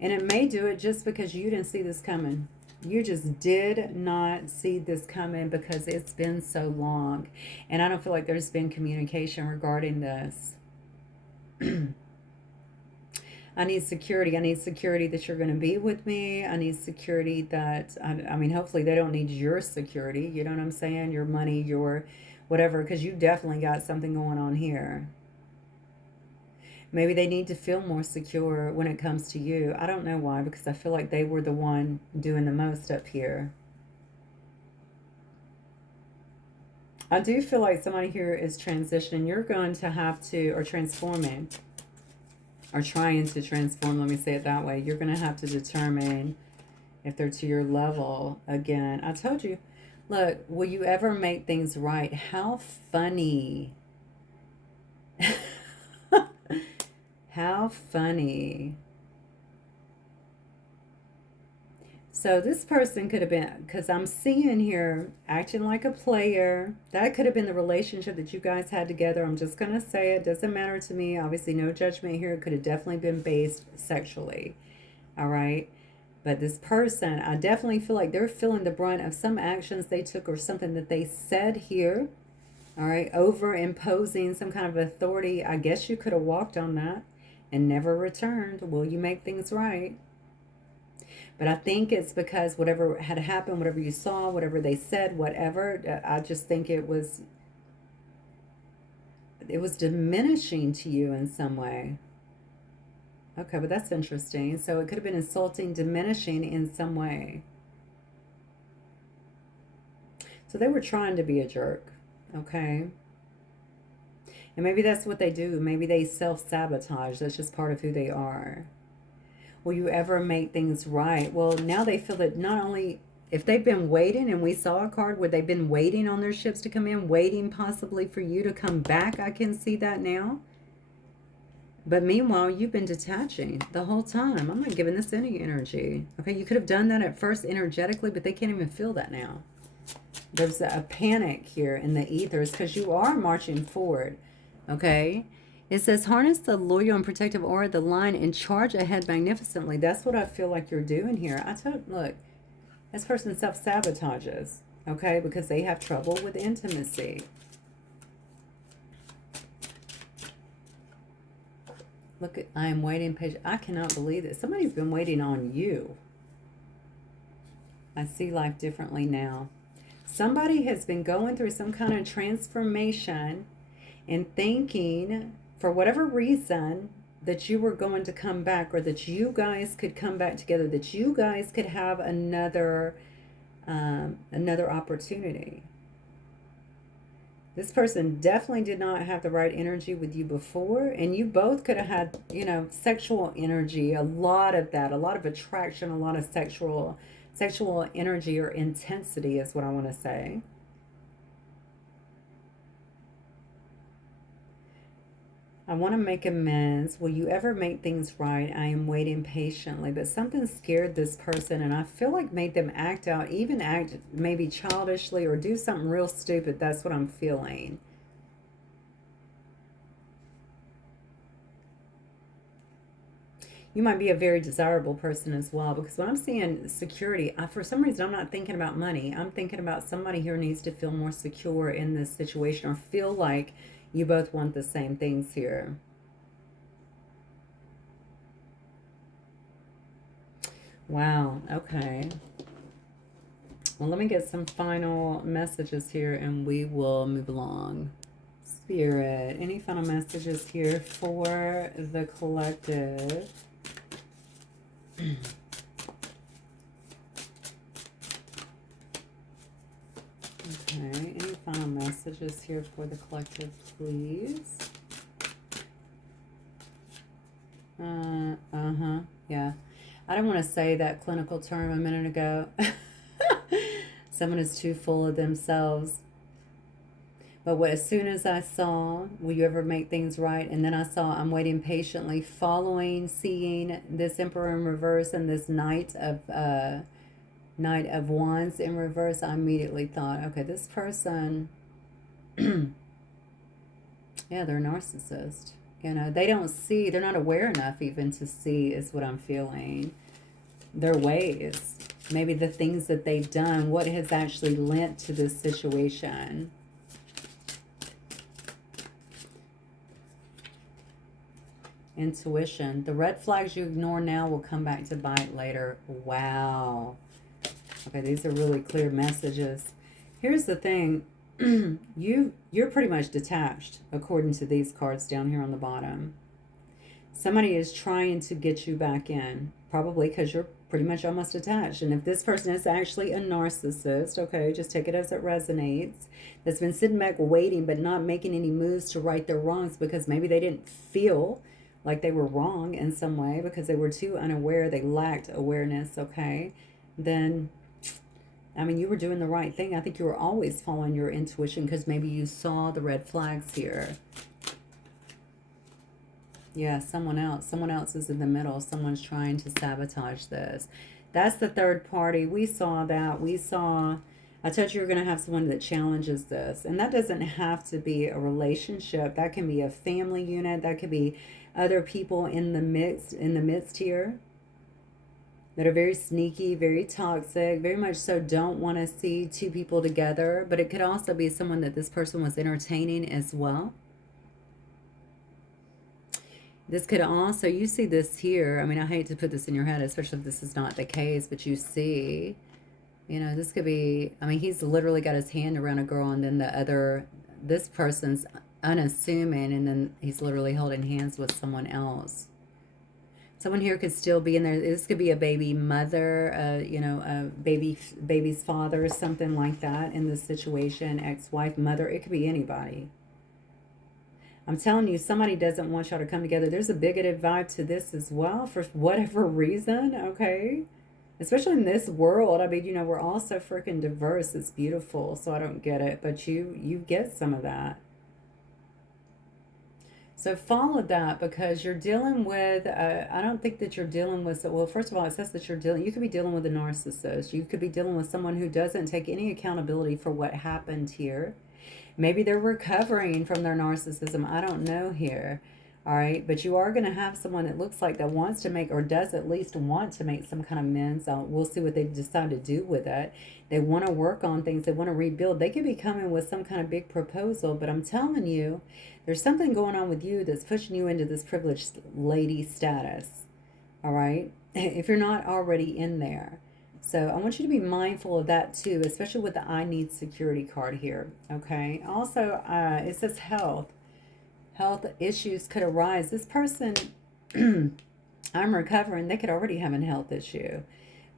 And it may do it just because you didn't see this coming. You just did not see this coming because it's been so long. And I don't feel like there's been communication regarding this. I need security. I need security that you're going to be with me. I need security that, I mean, hopefully they don't need your security. You know what I'm saying? Your money, your whatever, because you definitely got something going on here. Maybe they need to feel more secure when it comes to you. I don't know why, because I feel like they were the one doing the most up here. I do feel like somebody here is transitioning. You're going to have to, or transforming, or trying to transform, let me say it that way. You're going to have to determine if they're to your level again. I told you, look, will you ever make things right? How funny. How funny. So this person could have been, because I'm seeing here acting like a player. That could have been the relationship that you guys had together. I'm just going to say it. Doesn't matter to me. Obviously, no judgment here. It could have definitely been based sexually. All right. But this person, I definitely feel like they're feeling the brunt of some actions they took or something that they said here. All right. Over imposing some kind of authority. I guess you could have walked on that and never returned. Will you make things right? But I think it's because whatever had happened, whatever you saw, whatever they said, whatever, I just think it was diminishing to you in some way. Okay, but that's interesting. So it could have been insulting, diminishing in some way. So they were trying to be a jerk, okay? And maybe that's what they do. Maybe they self-sabotage. That's just part of who they are. Will you ever make things right? Well, now they feel that not only, if they've been waiting, and we saw a card where they've been waiting on their ships to come in, waiting possibly for you to come back. I can see that now. But meanwhile, you've been detaching the whole time. I'm not giving this any energy. Okay, you could have done that at first energetically, but they can't even feel that now. There's a panic here in the ethers because you are marching forward. Okay, it says harness the loyal and protective aura of the line and charge ahead magnificently. That's what I feel like you're doing here. Look, this person self-sabotages, okay, because they have trouble with intimacy. Look at, I am waiting patient. I cannot believe this. Somebody's been waiting on you. I see life differently now. Somebody has been going through some kind of transformation and thinking, for whatever reason, that you were going to come back, or that you guys could come back together, that you guys could have another opportunity. This person definitely did not have the right energy with you before, and you both could have had, you know, sexual energy, a lot of that, a lot of attraction, a lot of sexual energy or intensity is what I want to say. I want to make amends. Will you ever make things right? I am waiting patiently. But something scared this person, and I feel like made them act out, even act maybe childishly or do something real stupid. That's what I'm feeling. You might be a very desirable person as well, because when I'm seeing security, for some reason I'm not thinking about money. I'm thinking about somebody here needs to feel more secure in this situation, or feel like you both want the same things here. Wow, okay. Well, let me get some final messages here and we will move along. Spirit, any final messages here for the collective? Okay, any final messages here for the collective, please? Uh-huh, yeah. I don't want to say that clinical term a minute ago. Someone is too full of themselves. But as soon as I saw, will you ever make things right? And then I saw, I'm waiting patiently, following, seeing this Emperor in reverse and this Knight of Wands in reverse, I immediately thought, okay, this person, yeah, they're a narcissist. You know, they don't see, they're not aware enough even to see, is what I'm feeling, their ways. Maybe the things that they've done, what has actually lent to this situation. Intuition. The red flags you ignore now will come back to bite later. Wow. Okay, these are really clear messages. Here's the thing. You're pretty much detached, according to these cards down here on the bottom. Somebody is trying to get you back in, probably because you're pretty much almost attached. And if this person is actually a narcissist, okay, just take it as it resonates, that's been sitting back waiting but not making any moves to right their wrongs because maybe they didn't feel like they were wrong in some way because they were too unaware, they lacked awareness, okay, then, I mean, you were doing the right thing. I think you were always following your intuition because maybe you saw the red flags here. Yeah, someone else is in the middle. Someone's trying to sabotage this. That's the third party. We saw that. I told you were going to have someone that challenges this. And that doesn't have to be a relationship. That can be a family unit. That could be other people in the midst here that are very sneaky, very toxic, very much so don't want to see two people together. But it could also be someone that this person was entertaining as well. This could also, you see this here. I mean, I hate to put this in your head, especially if this is not the case, but you see, you know, this could be, I mean, he's literally got his hand around a girl and then this person's unassuming and then he's literally holding hands with someone else. Someone here could still be in there. This could be a baby mother, you know, a baby's father, something like that in this situation, ex-wife, mother. It could be anybody. I'm telling you, somebody doesn't want y'all to come together. There's a bigoted vibe to this as well for whatever reason, okay? Especially in this world. I mean, you know, we're all so freaking diverse. It's beautiful, so I don't get it. But you get some of that. So follow that because you're dealing with, I don't think that you're dealing with, well, first of all, it says that you could be dealing with a narcissist. You could be dealing with someone who doesn't take any accountability for what happened here. Maybe they're recovering from their narcissism. I don't know here. All right, but you are going to have someone that looks like that wants to make, or does at least want to make some kind of amends. We'll see what they decide to do with it. They want to work on things, they want to rebuild. They could be coming with some kind of big proposal, but I'm telling you, there's something going on with you that's pushing you into this privileged lady status. All right, if you're not already in there. So I want you to be mindful of that too, especially with the I need security card here. Okay. Also, it says health. Health issues could arise. This person, I'm recovering, they could already have a health issue.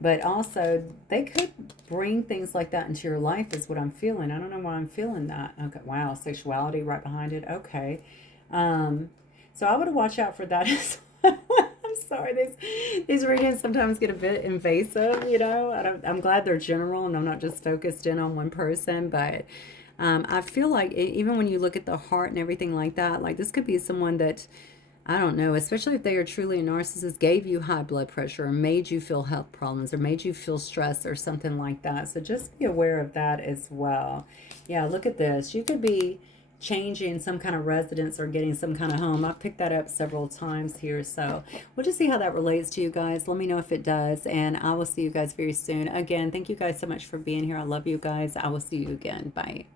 But also, they could bring things like that into your life, is what I'm feeling. I don't know why I'm feeling that. Okay, wow, sexuality right behind it. Okay. Um, so I would watch out for that as well. I'm sorry, these readings sometimes get a bit invasive, you know. I'm glad they're general and I'm not just focused in on one person, but I feel like even when you look at the heart and everything like that, like this could be someone that, I don't know, especially if they are truly a narcissist, gave you high blood pressure or made you feel health problems or made you feel stress or something like that. So just be aware of that as well. Yeah, look at this. You could be changing some kind of residence or getting some kind of home. I've picked that up several times here. So we'll just see how that relates to you guys. Let me know if it does. And I will see you guys very soon. Again, thank you guys so much for being here. I love you guys. I will see you again. Bye.